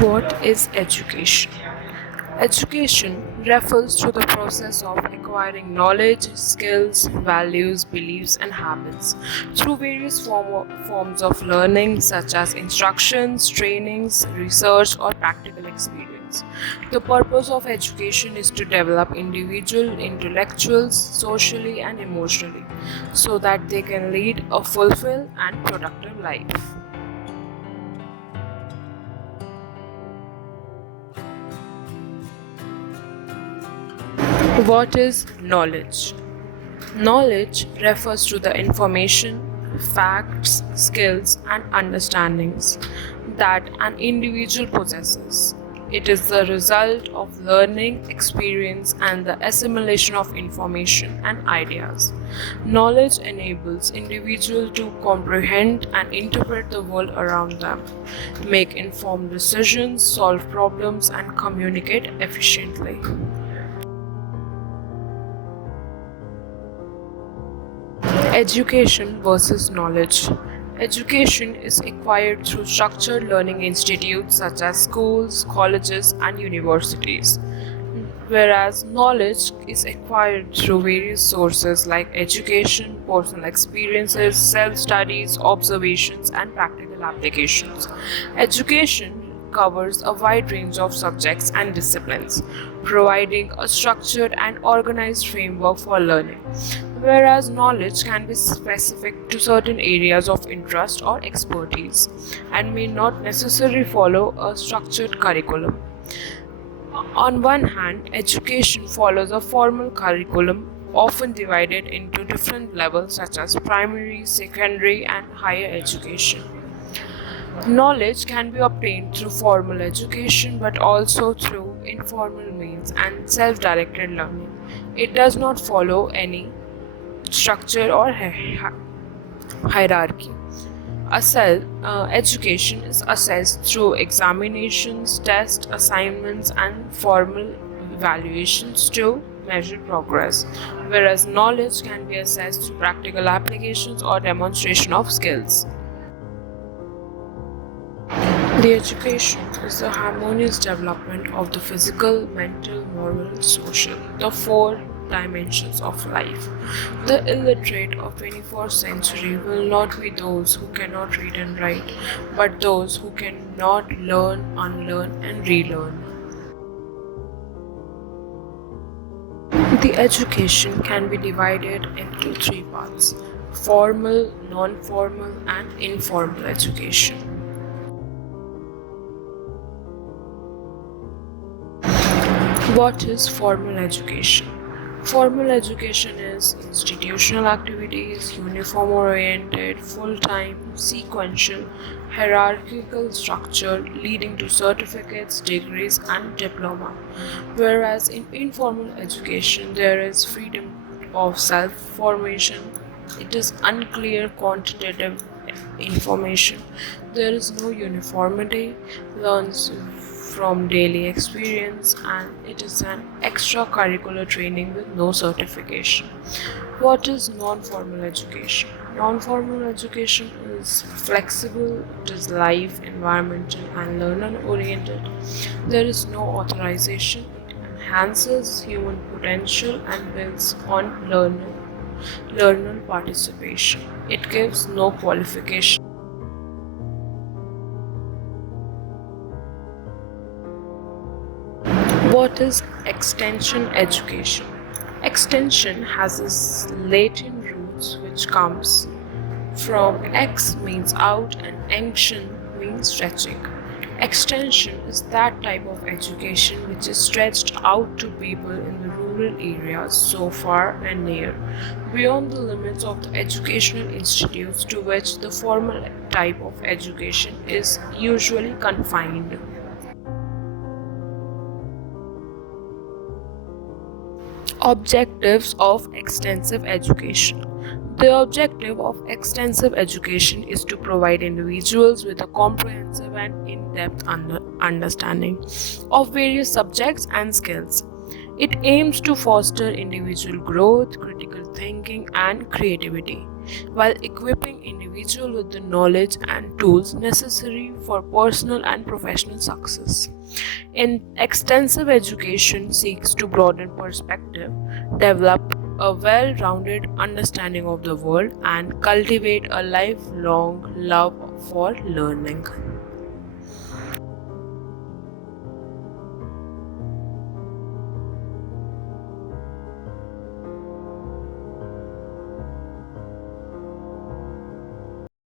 What is education? Education refers to the process of acquiring knowledge, skills, values, beliefs, and habits through various forms of learning, such as instructions, trainings, research, or practical experience. The purpose of education is to develop individual intellectuals, socially, and emotionally so that they can lead a fulfilled and productive life. What is knowledge? Knowledge refers to the information, facts, skills, and understandings that an individual possesses. It is the result of learning, experience, and the assimilation of information and ideas. Knowledge enables individuals to comprehend and interpret the world around them, make informed decisions, solve problems, and communicate efficiently. Education versus knowledge. Education is acquired through structured learning institutes such as schools, colleges, and universities, whereas knowledge is acquired through various sources like education, personal experiences, self studies, observations, and practical applications. Education covers a wide range of subjects and disciplines, providing a structured and organized framework for learning, whereas knowledge can be specific to certain areas of interest or expertise and may not necessarily follow a structured curriculum. On one hand, education follows a formal curriculum often divided into different levels such as primary, secondary, and higher education. Knowledge can be obtained through formal education but also through informal means and self directed learning. It does not follow any structure or hierarchy. Education is assessed through examinations, tests, assignments, and formal evaluations to measure progress, whereas knowledge can be assessed through practical applications or demonstration of skills. The education is the harmonious development of the physical, mental, moral, social, the four dimensions of life. The illiterate of 21st century will not be those who cannot read and write, but those who cannot learn, unlearn, and relearn. The education can be divided into three parts: formal, non-formal, and informal education. What is formal education? Formal education is institutional activities, uniform oriented, full time, sequential, hierarchical structure leading to certificates, degrees, and diploma. Whereas in informal education, there is freedom of self formation, it is unclear quantitative information, there is no uniformity, learns from daily experience, and it is an extracurricular training with no certification. What is non-formal education? Non-formal education is flexible, it is live, environmental, and learner oriented. There is no authorization, it enhances human potential and builds on learner participation. It gives no qualification. What is extension education? Extension has its Latin roots which comes from ex means out and enction means stretching. Extension is that type of education which is stretched out to people in the rural areas so far and near, beyond the limits of the educational institutes to which the formal type of education is usually confined. Objectives of extensive education. The objective of extensive education is to provide individuals with a comprehensive and in-depth understanding of various subjects and skills. It aims to foster individual growth, critical thinking, and creativity. while equipping individuals with the knowledge and tools necessary for personal and professional success. In extensive education seeks to broaden perspective, develop a well-rounded understanding of the world and cultivate a lifelong love for learning.